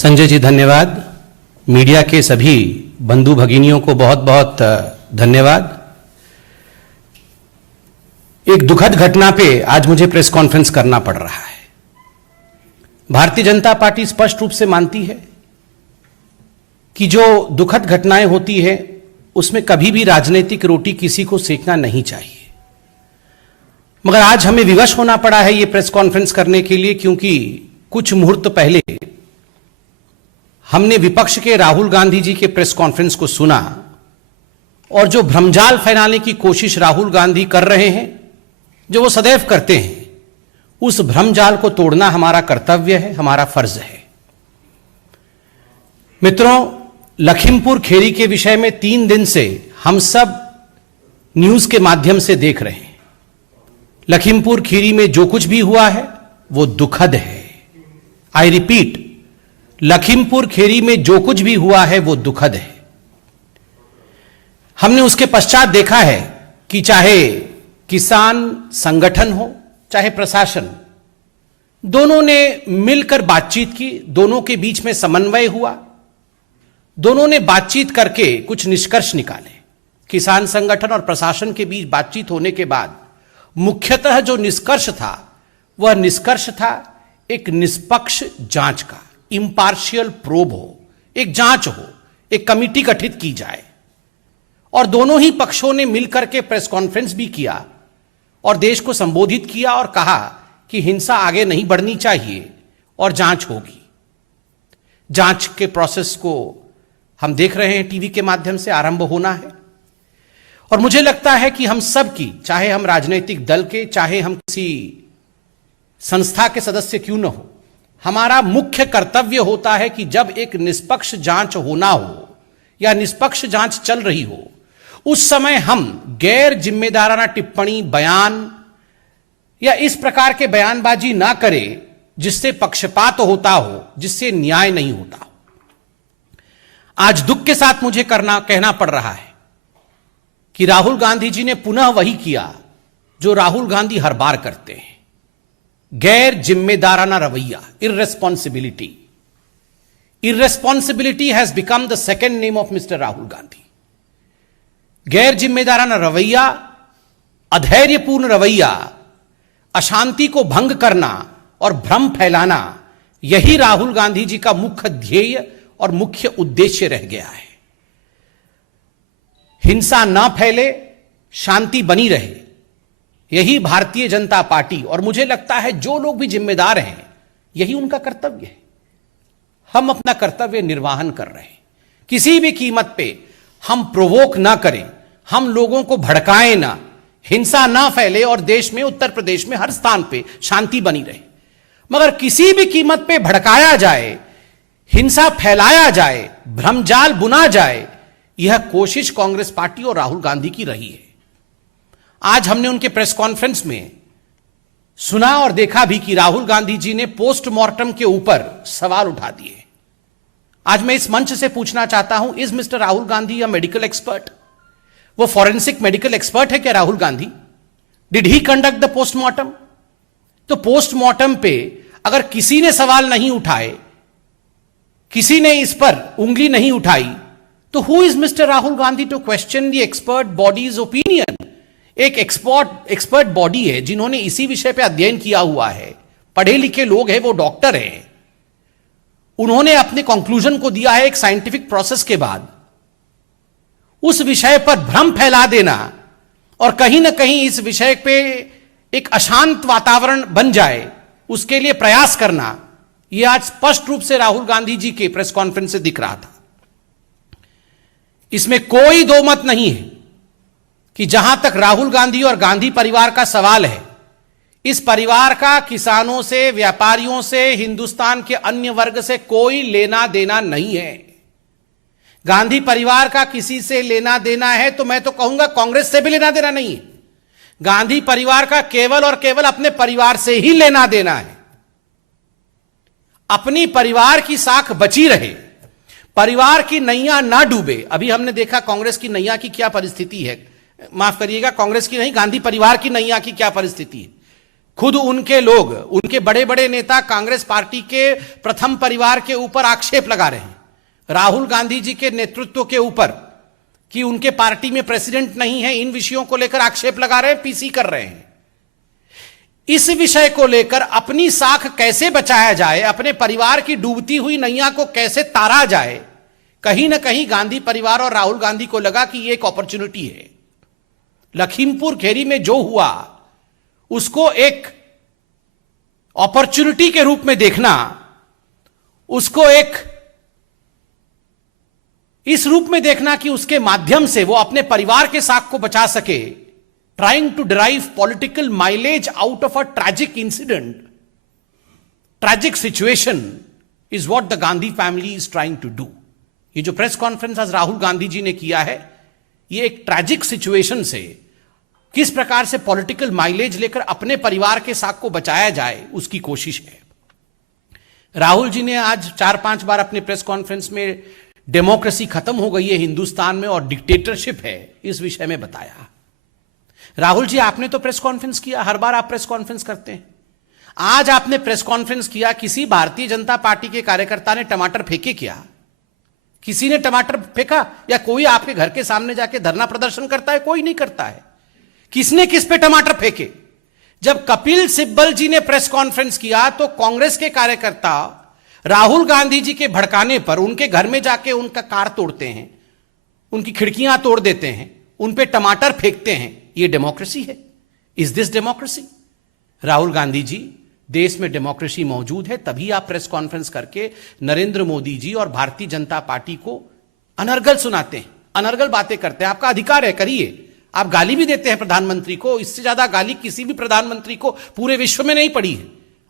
संजय जी धन्यवाद। मीडिया के सभी बंधु भगिनियों को बहुत बहुत धन्यवाद। एक दुखद घटना पे आज मुझे प्रेस कॉन्फ्रेंस करना पड़ रहा है। भारतीय जनता पार्टी स्पष्ट रूप से मानती है कि जो दुखद घटनाएं होती है उसमें कभी भी राजनीतिक रोटी किसी को सेकना नहीं चाहिए, मगर आज हमें विवश होना पड़ा है ये प्रेस कॉन्फ्रेंस करने के लिए, क्योंकि कुछ मुहूर्त पहले हमने विपक्ष के राहुल गांधी जी के प्रेस कॉन्फ्रेंस को सुना और जो भ्रमजाल फैलाने की कोशिश राहुल गांधी कर रहे हैं, जो वो सदैव करते हैं, उस भ्रमजाल को तोड़ना हमारा कर्तव्य है, हमारा फर्ज है। मित्रों, लखीमपुर खीरी के विषय में 3 दिन से हम सब न्यूज के माध्यम से देख रहे हैं। लखीमपुर खीरी में जो कुछ भी हुआ है वो दुखद है। आई रिपीट, लखीमपुर खीरी में जो कुछ भी हुआ है वो दुखद है। हमने उसके पश्चात देखा है कि चाहे किसान संगठन हो चाहे प्रशासन, दोनों ने मिलकर बातचीत की, दोनों के बीच में समन्वय हुआ, दोनों ने बातचीत करके कुछ निष्कर्ष निकाले। किसान संगठन और प्रशासन के बीच बातचीत होने के बाद मुख्यतः जो निष्कर्ष था वह निष्कर्ष था एक निष्पक्ष जांच का, इंपार्शियल प्रोब हो, एक जांच हो, एक कमिटी गठित की जाए। और दोनों ही पक्षों ने मिलकर के प्रेस कॉन्फ्रेंस भी किया और देश को संबोधित किया और कहा कि हिंसा आगे नहीं बढ़नी चाहिए और जांच होगी। जांच के प्रोसेस को हम देख रहे हैं, टीवी के माध्यम से आरंभ होना है। और मुझे लगता है कि हम सब की, चाहे हम राजनीतिक दल के, चाहे हम किसी संस्था के सदस्य क्यों न हो, हमारा मुख्य कर्तव्य होता है कि जब एक निष्पक्ष जांच होना हो या निष्पक्ष जांच चल रही हो, उस समय हम गैर जिम्मेदाराना टिप्पणी, बयान या इस प्रकार के बयानबाजी ना करें जिससे पक्षपात होता हो, जिससे न्याय नहीं होता हो। आज दुख के साथ मुझे कहना पड़ रहा है कि राहुल गांधी जी ने पुनः वही किया जो राहुल गांधी हर बार करते हैं, गैर जिम्मेदाराना रवैया, irresponsibility. Irresponsibility has become the second name of Mr. Rahul Gandhi. गैर जिम्मेदाराना रवैया, अधैर्यपूर्ण रवैया, अशांति को भंग करना और भ्रम फैलाना, यही राहुल गांधी जी का मुख्य ध्येय और मुख्य उद्देश्य रह गया है। हिंसा ना फैले, शांति बनी रहे, यही भारतीय जनता पार्टी और मुझे लगता है जो लोग भी जिम्मेदार हैं, यही उनका कर्तव्य है। हम अपना कर्तव्य निर्वाहन कर रहे हैं। किसी भी कीमत पे हम प्रोवोक ना करें, हम लोगों को भड़काएं ना, हिंसा ना फैले और देश में, उत्तर प्रदेश में हर स्थान पे शांति बनी रहे। मगर किसी भी कीमत पे भड़काया जाए, हिंसा फैलाया जाए, भ्रमजाल बुना जाए, यह कोशिश कांग्रेस पार्टी और राहुल गांधी की रही है। आज हमने उनके प्रेस कॉन्फ्रेंस में सुना और देखा भी कि राहुल गांधी जी ने पोस्टमार्टम के ऊपर सवाल उठा दिए। आज मैं इस मंच से पूछना चाहता हूं, is mister Rahul Gandhi a medical expert? वो फॉरेंसिक मेडिकल एक्सपर्ट है क्या Rahul Gandhi? Did he conduct the postmortem? तो पोस्टमार्टम पे अगर किसी ने सवाल नहीं उठाए, किसी ने इस पर उंगली नहीं उठाई, तो who is mister Rahul Gandhi to question the expert bodies opinion? एक एक्सपर्ट बॉडी है जिन्होंने इसी विषय पे अध्ययन किया हुआ है, पढ़े लिखे लोग हैं, वो डॉक्टर हैं। उन्होंने अपने कंक्लूजन को दिया है एक साइंटिफिक प्रोसेस के बाद। उस विषय पर भ्रम फैला देना और कहीं ना कहीं इस विषय पे एक अशांत वातावरण बन जाए, उसके लिए प्रयास करना, यह आज स्पष्ट रूप से राहुल गांधी जी के प्रेस कॉन्फ्रेंस से दिख रहा था। इसमें कोई दो मत नहीं है कि जहां तक राहुल गांधी और गांधी परिवार का सवाल है, इस परिवार का किसानों से, व्यापारियों से, हिंदुस्तान के अन्य वर्ग से कोई लेना देना नहीं है। गांधी परिवार का किसी से लेना देना है तो मैं तो कहूंगा कांग्रेस से भी लेना देना नहीं है। गांधी परिवार का केवल और केवल अपने परिवार से ही लेना देना है। अपनी परिवार की साख बची रहे, परिवार की नैया ना डूबे। अभी हमने देखा कांग्रेस की नैया की क्या परिस्थिति है, माफ करिएगा, कांग्रेस की नहीं, गांधी परिवार की नैया की क्या परिस्थिति है। खुद उनके लोग, उनके बड़े बड़े नेता कांग्रेस पार्टी के प्रथम परिवार के ऊपर आक्षेप लगा रहे हैं, राहुल गांधी जी के नेतृत्व के ऊपर कि उनके पार्टी में प्रेसिडेंट नहीं है, इन विषयों को लेकर आक्षेप लगा रहे हैं, पीसी कर रहे हैं। इस विषय को लेकर अपनी साख कैसे बचाया जाए, अपने परिवार की डूबती हुई नैया को कैसे तारा जाए, कहीं ना कहीं गांधी परिवार और राहुल गांधी को लगा कि यह एक अपॉर्चुनिटी है। लखीमपुर खीरी में जो हुआ उसको एक अपॉर्चुनिटी के रूप में देखना, उसको एक इस रूप में देखना कि उसके माध्यम से वो अपने परिवार के साख को बचा सके, trying to derive political mileage out of a tragic incident, tragic situation is what the Gandhi family is trying to do. ये जो प्रेस कॉन्फ्रेंस आज राहुल गांधी जी ने किया है, ये एक ट्रैजिक सिचुएशन से किस प्रकार से पॉलिटिकल माइलेज लेकर अपने परिवार के साख को बचाया जाए, उसकी कोशिश है। राहुल जी ने आज 4-5 बार अपने प्रेस कॉन्फ्रेंस में डेमोक्रेसी खत्म हो गई है हिंदुस्तान में और डिक्टेटरशिप है, इस विषय में बताया। राहुल जी, आपने तो प्रेस कॉन्फ्रेंस किया, हर बार आप प्रेस कॉन्फ्रेंस करते हैं। आज आपने प्रेस कॉन्फ्रेंस किया, किसी भारतीय जनता पार्टी के कार्यकर्ता ने टमाटर फेंके क्या? किसी ने टमाटर फेंका? या कोई आपके घर के सामने जाके धरना प्रदर्शन करता है? कोई नहीं करता है। किसने किस पे टमाटर फेंके? जब कपिल सिब्बल जी ने प्रेस कॉन्फ्रेंस किया तो कांग्रेस के कार्यकर्ता राहुल गांधी जी के भड़काने पर उनके घर में जाके उनका कार तोड़ते हैं, उनकी खिड़कियां तोड़ देते हैं, उन पे टमाटर फेंकते हैं। यह डेमोक्रेसी है? Is this democracy? Rahul Gandhi ji, देश में डेमोक्रेसी मौजूद है, तभी आप प्रेस कॉन्फ्रेंस करके नरेंद्र मोदी जी और भारतीय जनता पार्टी को अनर्गल सुनाते हैं, अनर्गल बातें करते हैं। आपका अधिकार है, करिए। आप गाली भी देते हैं प्रधानमंत्री को, इससे ज्यादा गाली किसी भी प्रधानमंत्री को पूरे विश्व में नहीं पड़ी है।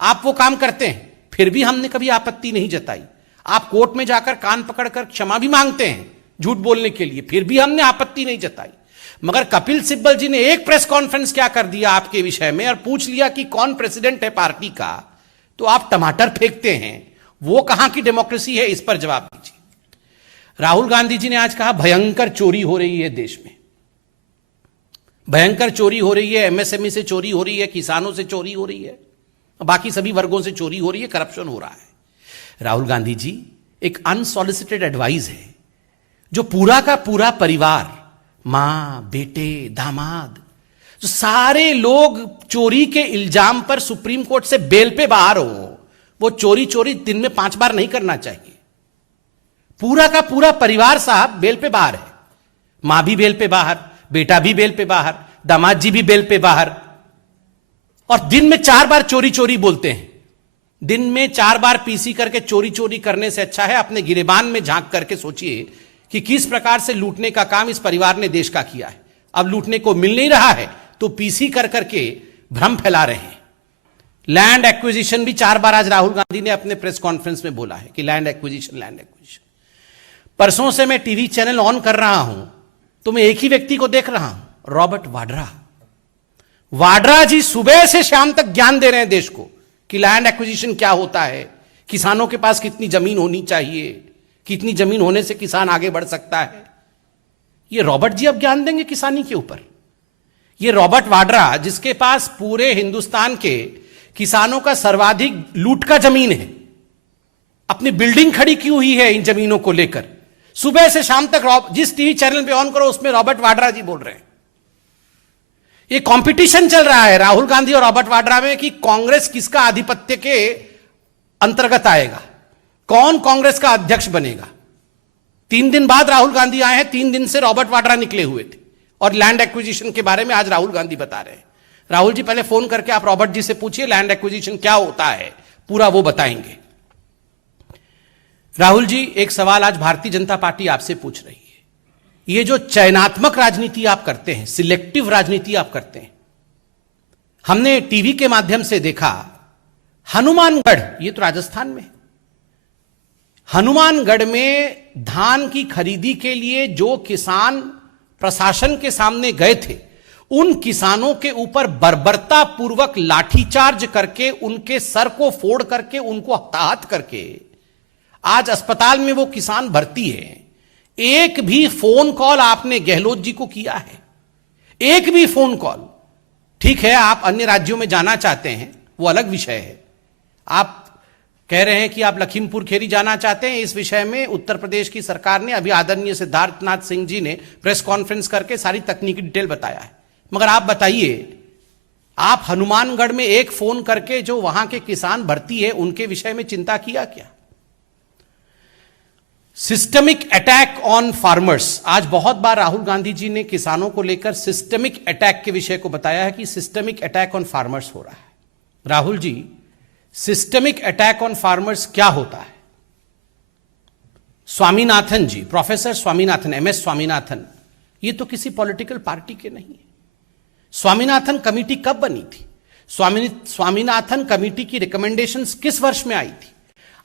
आप वो काम करते हैं, फिर भी हमने कभी आपत्ति नहीं जताई। आप कोर्ट में जाकर कान पकड़कर क्षमा भी मांगते हैं झूठ बोलने के लिए, फिर भी हमने आपत्ति नहीं जताई। मगर कपिल सिब्बल जी ने एक प्रेस कॉन्फ्रेंस क्या कर दिया आपके विषय में और पूछ लिया कि कौन प्रेसिडेंट है पार्टी का, तो आप टमाटर फेंकते हैं। वो कहां की डेमोक्रेसी है? इस पर जवाब दीजिए। राहुल गांधी जी ने आज कहा भयंकर चोरी हो रही है देश में, भयंकर चोरी हो रही है, एमएसएमई से चोरी हो रही है, किसानों से चोरी हो रही है, बाकी सभी वर्गों से चोरी हो रही है, करप्शन हो रहा है। राहुल गांधी जी, एक अनसॉलिसिटेड एडवाइस है जो पूरा का पूरा परिवार, मां, बेटे, दामाद, जो सारे लोग चोरी के इल्जाम पर सुप्रीम कोर्ट से बेल पे बाहर हो, वो चोरी दिन में 5 बार नहीं करना चाहिए। पूरा का पूरा परिवार साहब बेल पे बाहर है, मां भी बेल पे बाहर, बेटा भी बेल पे बाहर, दामाद जी भी बेल पे बाहर, और दिन में 4 बार चोरी बोलते हैं। दिन में 4 बार पीसी करके चोरी करने से अच्छा है अपने गिरेबान में झांक करके सोचिए कि किस प्रकार से लूटने का काम इस परिवार ने देश का किया है। अब लूटने को मिल नहीं रहा है तो पीसी कर करके भ्रम फैला रहे हैं। लैंड एक्विजिशन भी 4 बार आज राहुल गांधी ने अपने प्रेस कॉन्फ्रेंस में बोला है कि लैंड एक्विजिशन। परसों से मैं टीवी चैनल ऑन कर रहा हूं तो मैं एक ही व्यक्ति को देख रहा हूं, रॉबर्ट वाड्रा। वाड्रा जी सुबह से शाम तक ज्ञान दे रहे हैं देश को कि लैंड एक्विजिशन क्या होता है, किसानों के पास कितनी जमीन होनी चाहिए, कितनी जमीन होने से किसान आगे बढ़ सकता है। ये रॉबर्ट जी अब ज्ञान देंगे किसानी के ऊपर। ये रॉबर्ट वाड्रा, जिसके पास पूरे हिंदुस्तान के किसानों का सर्वाधिक लूट का जमीन है, अपनी बिल्डिंग खड़ी की हुई है इन जमीनों को लेकर, सुबह से शाम तक जिस टीवी चैनल पे ऑन करो उसमें रॉबर्ट वाड्रा जी बोल रहे हैं। ये कंपटीशन चल रहा है राहुल गांधी और रॉबर्ट वाड्रा में कि कांग्रेस किसका आधिपत्य के अंतर्गत आएगा, कौन कांग्रेस का अध्यक्ष बनेगा। 3 दिन बाद राहुल गांधी आए हैं, 3 दिन से रॉबर्ट वाड्रा निकले हुए थे और लैंड एक्विजिशन के बारे में आज राहुल गांधी बता रहे हैं। राहुल जी, पहले फोन करके आप रॉबर्ट जी से पूछिए लैंड एक्विजिशन क्या होता है, पूरा वो बताएंगे। राहुल जी, एक सवाल आज भारतीय जनता पार्टी आपसे पूछ रही है। ये जो चयनात्मक राजनीति आप करते हैं, सिलेक्टिव राजनीति आप करते हैं, हमने टीवी के माध्यम से देखा हनुमानगढ़, ये तो राजस्थान में, हनुमानगढ़ में धान की खरीदी के लिए जो किसान प्रशासन के सामने गए थे, उन किसानों के ऊपर बर्बरता पूर्वक लाठीचार्ज करके, उनके सर को फोड़ करके, उनको हताहत करके आज अस्पताल में वो किसान भर्ती है। एक भी फोन कॉल आपने गहलोत जी को किया है? एक भी फोन कॉल? ठीक है, आप अन्य राज्यों में जाना चाहते हैं, वो अलग विषय है। आप कह रहे हैं कि आप लखीमपुर खेरी जाना चाहते हैं। इस विषय में उत्तर प्रदेश की सरकार ने अभी आदरणीय सिद्धार्थनाथ सिंह जी ने प्रेस कॉन्फ्रेंस करके सारी तकनीकी डिटेल बताया है। मगर आप बताइए, आप हनुमानगढ़ में एक फोन करके जो वहां के किसान भर्ती है उनके विषय में चिंता किया क्या? सिस्टमिक अटैक ऑन फार्मर्स, आज बहुत बार राहुल गांधी जी ने किसानों को लेकर सिस्टमिक अटैक के विषय को बताया है कि सिस्टमिक अटैक ऑन फार्मर्स हो रहा है। Rahul ji, systemic attack on farmers क्या होता है? स्वामीनाथन जी, प्रोफेसर स्वामीनाथन, एमएस स्वामीनाथन, ये तो किसी पॉलिटिकल पार्टी के नहीं है। स्वामीनाथन कमेटी कब बनी थी? स्वामीनाथन कमेटी की रिकमेंडेशंस किस वर्ष में आई थी?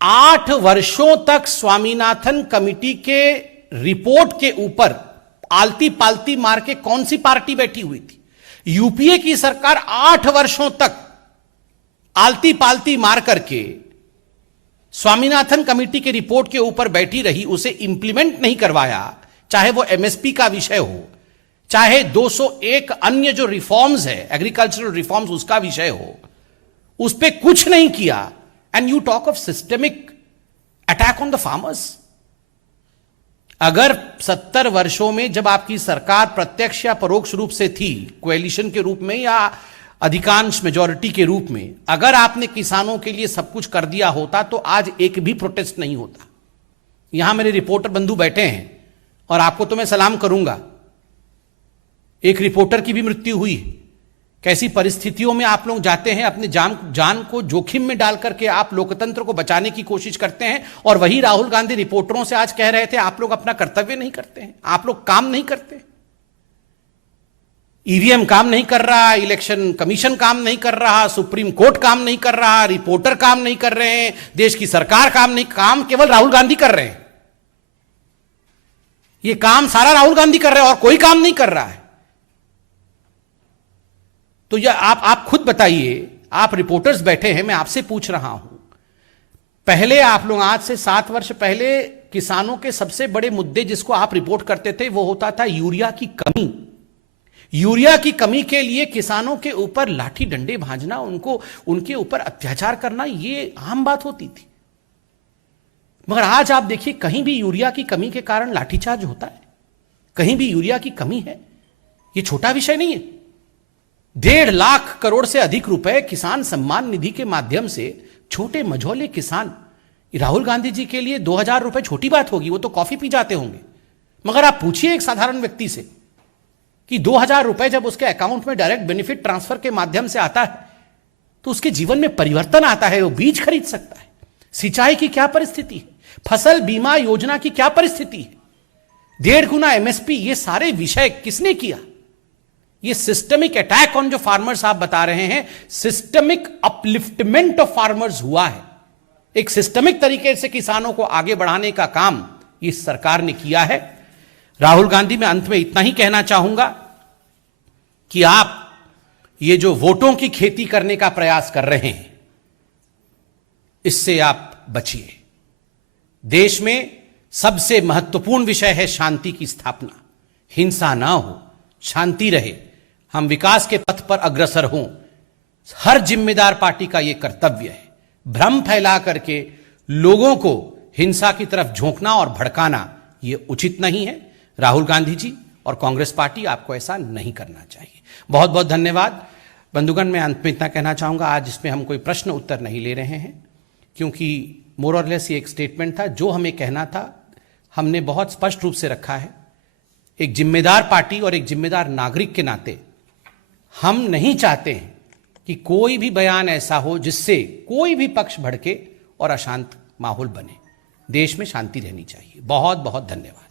8 वर्षों तक स्वामीनाथन कमेटी के रिपोर्ट के ऊपर आलती पालती मार के कौन सी पार्टी बैठी हुई थी? यूपीए की सरकार 8 वर्षों तक आलती पालती मार करके स्वामीनाथन कमेटी के रिपोर्ट के ऊपर बैठी रही, उसे इंप्लीमेंट नहीं करवाया। चाहे वो एमएसपी का विषय हो, चाहे 201 अन्य जो रिफॉर्म्स है, एग्रीकल्चरल रिफॉर्म्स, उसका विषय हो, उस पर कुछ नहीं किया। And you talk of systemic attack on the farmers. अगर 70 वर्षों में जब आपकी सरकार प्रत्यक्ष या परोक्ष रूप से थी, कोएलिशन के रूप में या अधिकांश मेजॉरिटी के रूप में, अगर आपने किसानों के लिए सब कुछ कर दिया होता तो आज एक भी प्रोटेस्ट नहीं होता। यहां मेरे रिपोर्टर बंधु बैठे हैं और आपको तो मैं सलाम करूंगा। एक रिपोर्टर की भी मृत्यु हुई। कैसी परिस्थितियों में आप लोग जाते हैं, अपने जान को जोखिम में डाल करके आप लोकतंत्र को बचाने की कोशिश करते हैं। और वही राहुल गांधी रिपोर्टरों से आज कह रहे थे आप लोग अपना कर्तव्य नहीं करते हैं, आप लोग काम नहीं करते। ईवीएम काम नहीं कर रहा, इलेक्शन कमीशन काम नहीं कर रहा, सुप्रीम कोर्ट काम नहीं कर रहा, रिपोर्टर काम नहीं कर रहे हैं, देश की सरकार काम केवल राहुल गांधी कर रहे हैं। ये काम सारा राहुल गांधी कर रहे हैं और कोई काम नहीं कर रहा है। तो यह आप खुद बताइए, आप रिपोर्टर्स बैठे हैं, मैं आपसे पूछ रहा हूं, पहले आप लोग, आज से 7 वर्ष पहले किसानों के सबसे बड़े मुद्दे जिसको आप रिपोर्ट करते थे वो होता था यूरिया की कमी। यूरिया की कमी के लिए किसानों के ऊपर लाठी डंडे भांजना, उनके ऊपर अत्याचार करना, ये आम बात होती थी। मगर आज आप देखिए, कहीं भी यूरिया की कमी के कारण लाठीचार्ज होता है, कहीं भी यूरिया की कमी है। ये छोटा विषय नहीं है। 1.5 लाख करोड़ से अधिक रुपए किसान सम्मान निधि के माध्यम से छोटे मझौले किसान, राहुल गांधी जी के लिए 2000 रुपए छोटी बात होगी, वो तो कॉफी पी जाते होंगे। मगर आप पूछिए एक साधारण व्यक्ति से कि 2000 रुपए जब उसके अकाउंट में डायरेक्ट बेनिफिट ट्रांसफर के माध्यम से आता है तो उसके जीवन में परिवर्तन आता है, वो बीज खरीद सकता है। सिंचाई की क्या परिस्थिति है, फसल बीमा योजना की क्या परिस्थिति है, 1.5 गुना एमएसपी, ये सारे विषय किसने किया? ये सिस्टमिक अटैक ऑन जो फार्मर्स आप बता रहे हैं, सिस्टमिक अपलिफ्टमेंट ऑफ फार्मर्स हुआ है। एक सिस्टमिक तरीके से किसानों को आगे बढ़ाने का काम इस सरकार ने किया है। राहुल गांधी, मैं अंत में इतना ही कहना चाहूंगा कि आप ये जो वोटों की खेती करने का प्रयास कर रहे हैं, इससे आप बचिए। देश में सबसे महत्वपूर्ण विषय है शांति की स्थापना। हिंसा ना हो, शांति रहे, हम विकास के पथ पर अग्रसर हों। हर जिम्मेदार पार्टी का यह कर्तव्य है। भ्रम फैला करके लोगों को हिंसा की तरफ झोंकना और भड़काना यह उचित नहीं है। राहुल गांधी जी और कांग्रेस पार्टी, आपको ऐसा नहीं करना चाहिए। बहुत बहुत धन्यवाद बंधुगण। मैं अंत में इतना कहना चाहूंगा, आज इसमें हम कोई प्रश्न उत्तर नहीं ले रहे हैं, क्योंकि मोर और लेस ये एक स्टेटमेंट था, जो हमें कहना था हमने बहुत स्पष्ट रूप से रखा है। एक जिम्मेदार पार्टी और एक जिम्मेदार नागरिक के नाते हम नहीं चाहते हैं कि कोई भी बयान ऐसा हो जिससे कोई भी पक्ष भड़के और अशांत माहौल बने। देश में शांति रहनी चाहिए। बहुत बहुत धन्यवाद।